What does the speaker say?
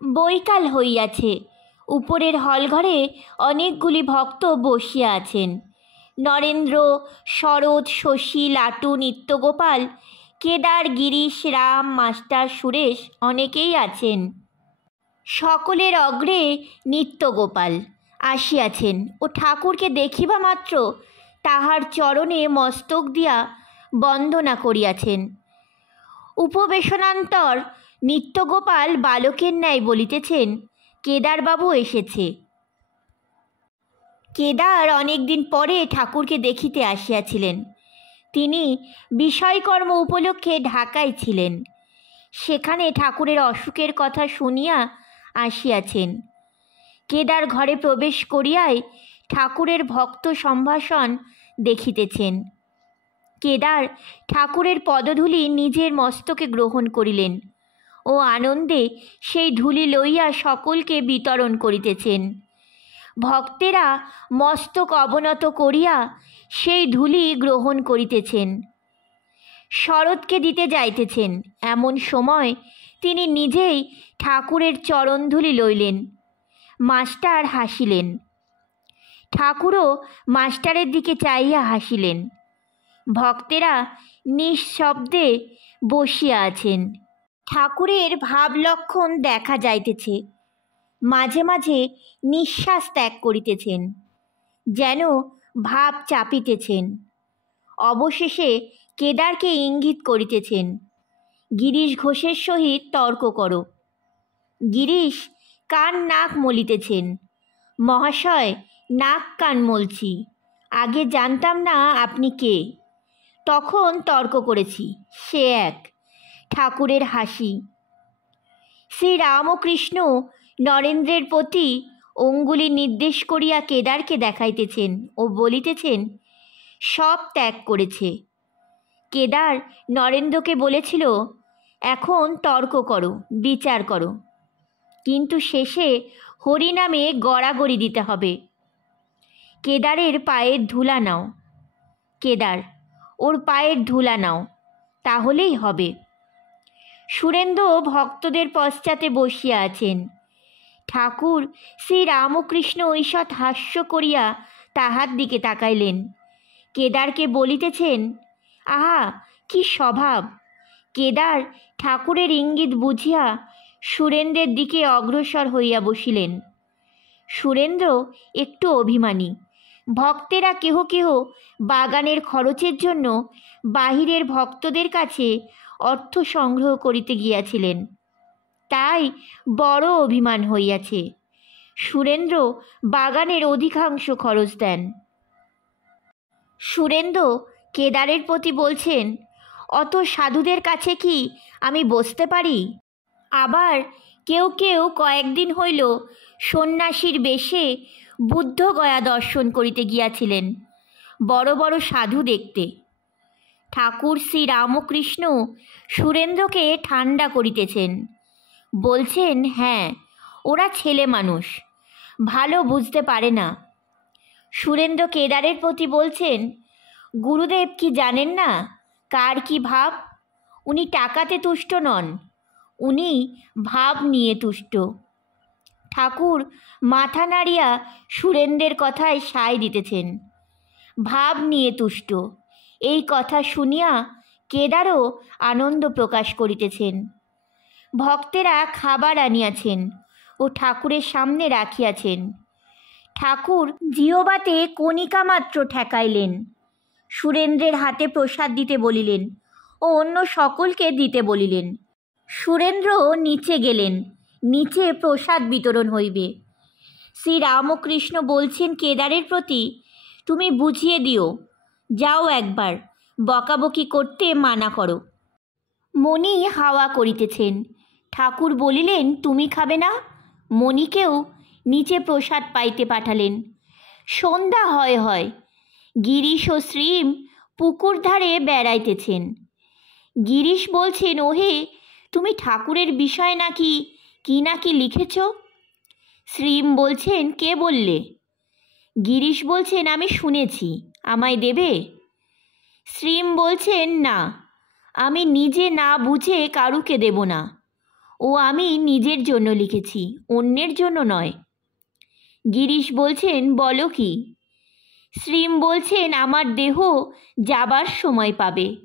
বৈকাল হইয়াছে। উপরের হলঘরে অনেকগুলি ভক্ত বসিয়া আছেন। নরেন্দ্র, শরৎ, শশী, লাটু, নিত্যগোপাল, কেদার, গিরিশ, রাম, মাস্টার, সুরেশ অনেকেই আছেন। সকলের অগ্রে নিত্যগোপাল আসিয়াছেন ও ঠাকুরকে দেখিবা মাত্র তাহার চরণে মস্তক দিয়া বন্দনা করিয়াছেন। উপবেশনান্তর নিত্যগোপাল বালকের ন্যায় বলিতেছেন, কেদারবাবু এসেছে। কেদার অনেকদিন পরে ঠাকুরকে দেখিতে আসিয়াছিলেন। তিনি বিষয়কর্ম উপলক্ষে ঢাকায় ছিলেন। সেখানে ঠাকুরের অসুখের কথা শুনিয়া আসিয়াছেন। কেদার ঘরে প্রবেশ করিয়াই ঠাকুরের ভক্ত সম্ভাষণ দেখিতেছেন। কেদার ঠাকুরের পদধূলি নিজের মস্তকে গ্রহণ করিলেন ও আনন্দে সেই ধূলি লইয়া সকলকে বিতরণ করিতেছেন। ভক্তেরা মস্তক অবনত করিয়া সেই ধূলি গ্রহণ করিতেছেন। শরৎকে দিতে যাইতেছেন, এমন সময় তিনি নিজেই ঠাকুরের চরণধূলি লইলেন। মাস্টার হাসিলেন। ঠাকুরও মাস্টারের দিকে চাইয়া হাসিলেন। ভক্তেরা নিঃশব্দে বসিয়া আছেন। ঠাকুরের ভাবলক্ষণ দেখা যাইতেছে। মাঝে মাঝে নিঃশ্বাস ত্যাগ করিতেছেন, যেন ভাব চাপিতেছেন। অবশেষে কেদারকে ইঙ্গিত করিতেছেন, গিরিশ ঘোষের সহিত তর্ক করো। গিরিশ কান নাক মলিতেছেন। মহাশয়, নাক কান মলছি, আগে জানতাম না আপনি কে, তখন তর্ক করেছি, সে এক। ঠাকুরের হাসি। শ্রীরামকৃষ্ণ নরেন্দ্রের প্রতি অঙ্গুলি নির্দেশ করিয়া কেদারকে দেখাইতেছেন ও বলিতেছেন, সব ত্যাগ করেছে। কেদার নরেন্দ্রকে বলেছিল, এখন তর্ক করো, বিচার করো, কিন্তু শেষে হরিনামে গড়াগড়ি দিতে হবে। কেদারের পায়ের ধুলা নাও। কেদার, ওর পায়ের ধুলা নাও, তাহলেই হবে। সুরেন্দ্র ভক্তদের পশ্চাতে বসিয়া আছেন। ঠাকুর শ্রীরামকৃষ্ণ ঈষৎ হাস্য করিয়া তাহার দিকে তাকাইলেন। কেদারকে বলিতেছেন, আহা কি স্বভাব। কেদার ঠাকুরের ইঙ্গিত বুঝিয়া সুরেন্দ্রের দিকে অগ্রসর হইয়া বসিলেন। সুরেন্দ্র একটু অভিমানী। ভক্তেরা কেহ কেহ বাগানের খরচের জন্য বাহিরের ভক্তদের কাছে অর্থ সংগ্রহ করিতে গিয়াছিলেন, তাই বড় অভিমান হইয়াছে। সুরেন্দ্র বাগানের অধিকাংশ খরচ দেন। সুরেন্দ্র কেদারের প্রতি বলছেন, অত সাধুদের কাছে কি আমি বসতে পারি? আবার কেউ কেউ কয়েকদিন হইল সন্ন্যাসীর বেশে বুদ্ধগয়া দর্শন করিতে গিয়াছিলেন, বড় বড় সাধু দেখতে। ঠাকুর শ্রীরামকৃষ্ণ সুরেন্দ্রকে ঠান্ডা করিতেছেন, বলছেন, হ্যাঁ, ওরা ছেলে মানুষ, ভালো বুঝতে পারে না। সুরেন্দ্র কেদারের প্রতি বলছেন, গুরুদেব কি জানেন না কার কি ভাব? উনি টাকাতে তুষ্ট নন, উনি ভাব নিয়ে তুষ্ট। ঠাকুর মাথা নাড়িয়া সুরেন্দ্রের কথায় সায় দিতেছেন। ভাব নিয়ে তুষ্ট, এই কথা শুনিয়া কেদারও আনন্দ প্রকাশ করিতেছেন। ভক্তেরা খাবার আনিয়াছেন ও ঠাকুরের সামনে রাখিয়াছেন। ঠাকুর জিহ্বাতে কণিকা মাত্র ঠেকাইলেন। সুরেন্দ্রের হাতে প্রসাদ দিতে বলিলেন ও অন্য সকলকে দিতে বলিলেন। সুরেন্দ্র নিচে গেলেন, নিচে প্রসাদ বিতরণ হইবে। শ্রীরামকৃষ্ণ বলছেন কেদারের প্রতি, তুমি বুঝিয়ে দিও, যাও একবার, বকাবকি করতে মানা করো। মণি হাওয়া করিতেছেন। ঠাকুর বলিলেন, তুমি খাবে না? মণিকেও নিচে প্রসাদ পাইতে পাঠালেন। সন্ধ্যা হয় হয়। গিরিশ ও শ্রীম পুকুর ধারে বেড়াইতেছেন। গিরিশ বলছেন, ওহে, তুমি ঠাকুরের বিষয় নাকি কি নাকি লিখেছ? শ্রীম বলছেন, কে বললে? গিরিশ বলছেন, আমি শুনেছি, আমায় দেবে? শ্রীম বলছেন, না, আমি নিজে না বুঝে কারুকে দেব না। ও আমি নিজের জন্য লিখেছি, অন্যের জন্য নয়। গিরিশ বলছেন, বলো কি? শ্রীম বলছেন, আমার দেহ যাবার সময় পাবে,